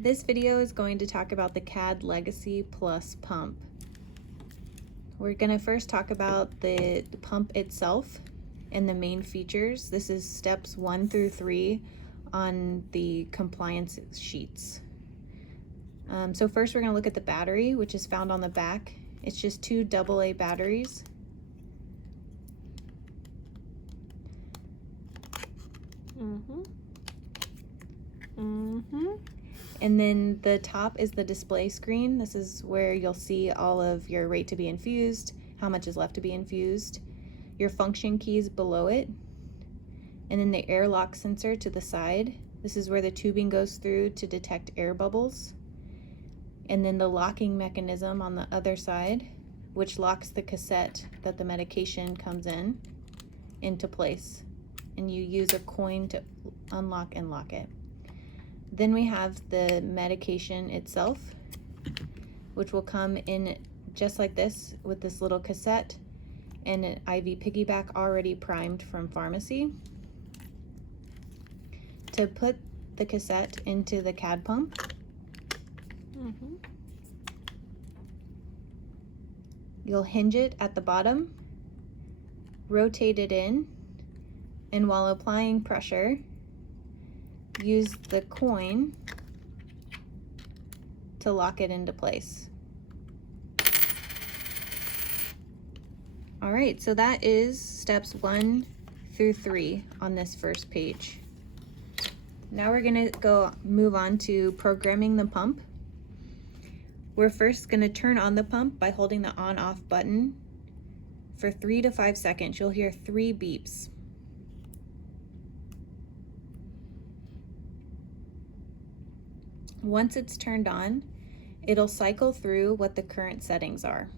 This video is going to talk about the CADD Legacy Plus pump. We're going to first talk about the pump itself and the main features. This is steps 1 through 3 on the compliance sheets. So first we're going to look at the battery, which is found on the back. It's just 2 AA batteries. And then the top is the display screen. This is where you'll see all of your rate to be infused, how much is left to be infused, your function keys below it, and then the airlock sensor to the side. This is where the tubing goes through to detect air bubbles. And then the locking mechanism on the other side, which locks the cassette that the medication comes in into place. And you use a coin to unlock and lock it. Then we have the medication itself, which will come in just like this with this little cassette and an IV piggyback already primed from pharmacy. To put the cassette into the CADD pump, you'll hinge it at the bottom, rotate it in, and while applying pressure, use the coin to lock it into place. All right, so that is steps 1 through 3 on this first page. Now we're gonna move on to programming the pump. We're first gonna turn on the pump by holding the on-off button for 3 to 5 seconds. You'll hear 3 beeps. Once it's turned on, it'll cycle through what the current settings are.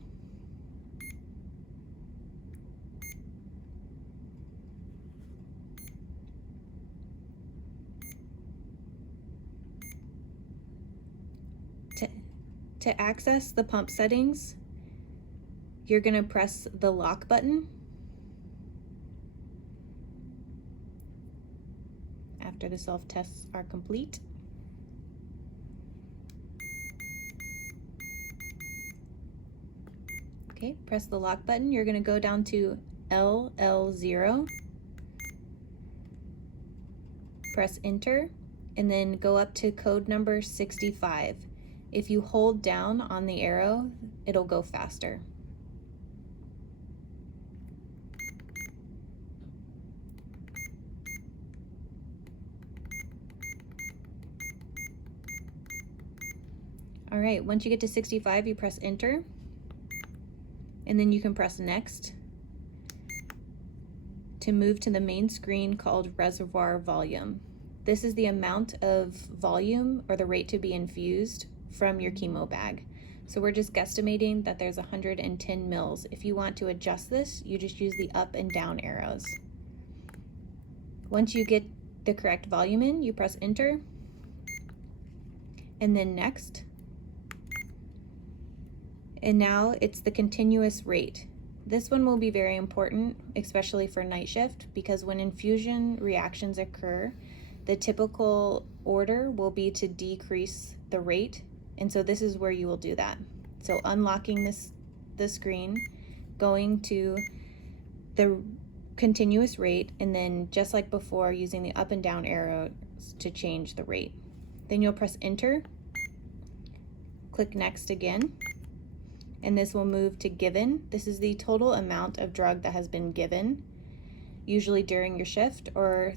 To access the pump settings, you're going to press the lock button after the self-tests are complete. Okay, press the lock button. You're going to go down to LL0, press enter, and then go up to code number 65. If you hold down on the arrow, it'll go faster. All right, once you get to 65, you press enter, and then you can press next to move to the main screen called reservoir volume. This is the amount of volume or the rate to be infused from your chemo bag. So we're just guesstimating that there's 110 mils. If you want to adjust this, you just use the up and down arrows. Once you get the correct volume in, you press enter, and then next. And now it's the continuous rate. This one will be very important, especially for night shift, because when infusion reactions occur, the typical order will be to decrease the rate. And so this is where you will do that. So unlocking the screen, going to the continuous rate, and then just like before, using the up and down arrows to change the rate. Then you'll press enter, click next again, and this will move to given. This is the total amount of drug that has been given, usually during your shift or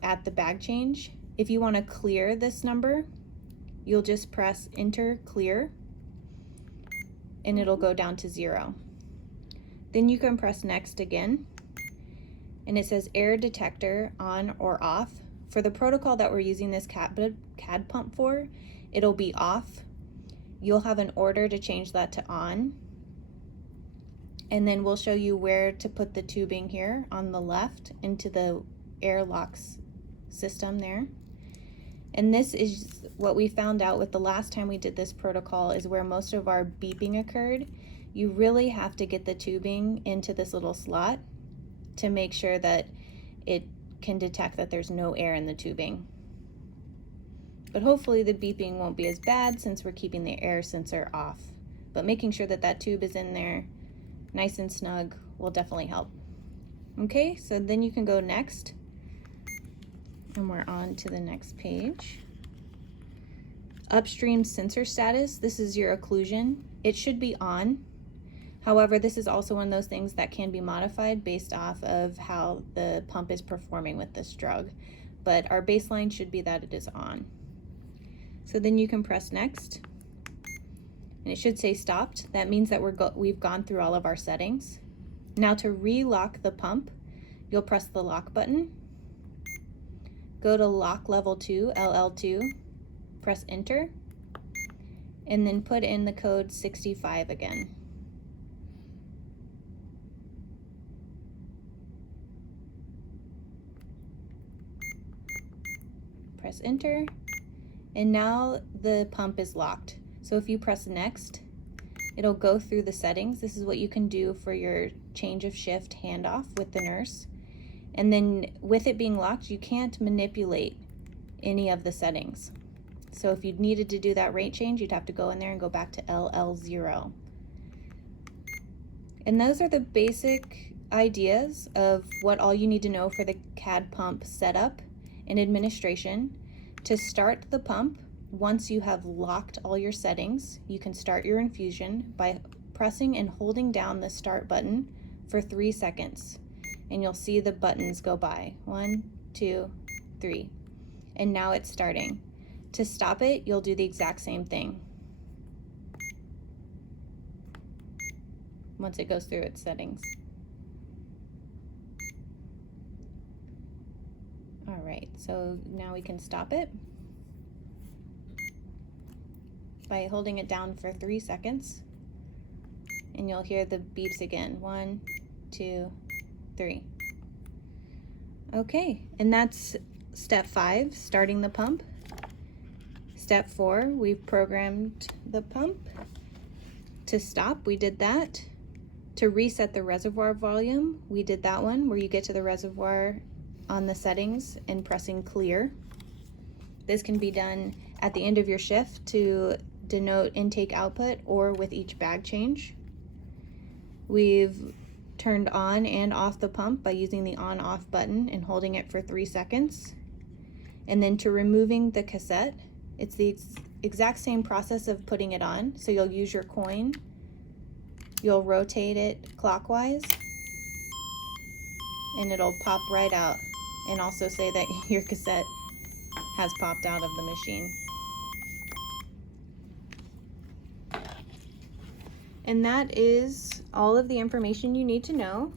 at the bag change. If you want to clear this number, you'll just press enter, clear, and it'll go down to 0. Then you can press next again, and it says air detector on or off. For the protocol that we're using this CADD pump for, it'll be off. You'll have an order to change that to on, and then we'll show you where to put the tubing here on the left into the airlocks system there. And this is what we found out with the last time we did this protocol, is where most of our beeping occurred. You really have to get the tubing into this little slot to make sure that it can detect that there's no air in the tubing. but hopefully the beeping won't be as bad since we're keeping the air sensor off. But making sure that that tube is in there nice and snug will definitely help. Okay, so then you can go next, and we're on to the next page. Upstream sensor status, this is your occlusion. It should be on. However, this is also one of those things that can be modified based off of how the pump is performing with this drug. But our baseline should be that it is on. So then you can press next, and it should say stopped. That means that we've gone through all of our settings. Now to re-lock the pump, you'll press the lock button, go to lock level 2, LL2, press enter, and then put in the code 65 again. Press enter, and now the pump is locked. So if you press next, it'll go through the settings. This is what you can do for your change of shift handoff with the nurse. And then with it being locked, you can't manipulate any of the settings. So if you needed to do that rate change, you'd have to go in there and go back to LL0. And those are the basic ideas of what all you need to know for the CADD pump setup and administration. To start the pump, once you have locked all your settings, you can start your infusion by pressing and holding down the start button for 3 seconds. And you'll see the buttons go by. 1, 2, 3. And now it's starting. To stop it, you'll do the exact same thing once it goes through its settings. All right, so now we can stop it by holding it down for 3 seconds, and you'll hear the beeps again. 1, 2, 3. Okay, and that's step 5, starting the pump. Step 4, we've programmed the pump. To stop, we did that. To reset the reservoir volume, we did that one where you get to the reservoir on the settings and pressing clear. This can be done at the end of your shift to denote intake output or with each bag change. We've turned on and off the pump by using the on off button and holding it for 3 seconds. And then to removing the cassette, it's the exact same process of putting it on. So you'll use your coin, you'll rotate it clockwise, and it'll pop right out and also say that your cassette has popped out of the machine. And that is all of the information you need to know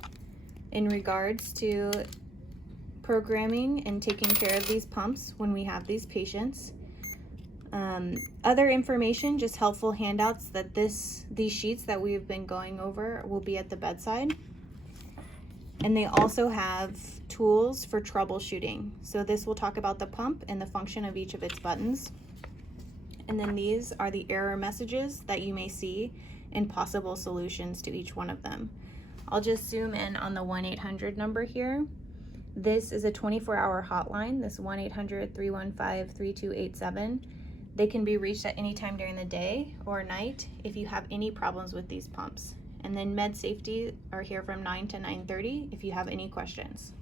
in regards to programming and taking care of these pumps when we have these patients. Other information, just helpful handouts that these sheets that we've been going over will be at the bedside. And they also have tools for troubleshooting. So this will talk about the pump and the function of each of its buttons. And then these are the error messages that you may see and possible solutions to each one of them. I'll just zoom in on the 1-800 number here. This is a 24-hour hotline, this 1-800-315-3287. They can be reached at any time during the day or night if you have any problems with these pumps. And then Med Safety are here from 9 to 9:30 if you have any questions.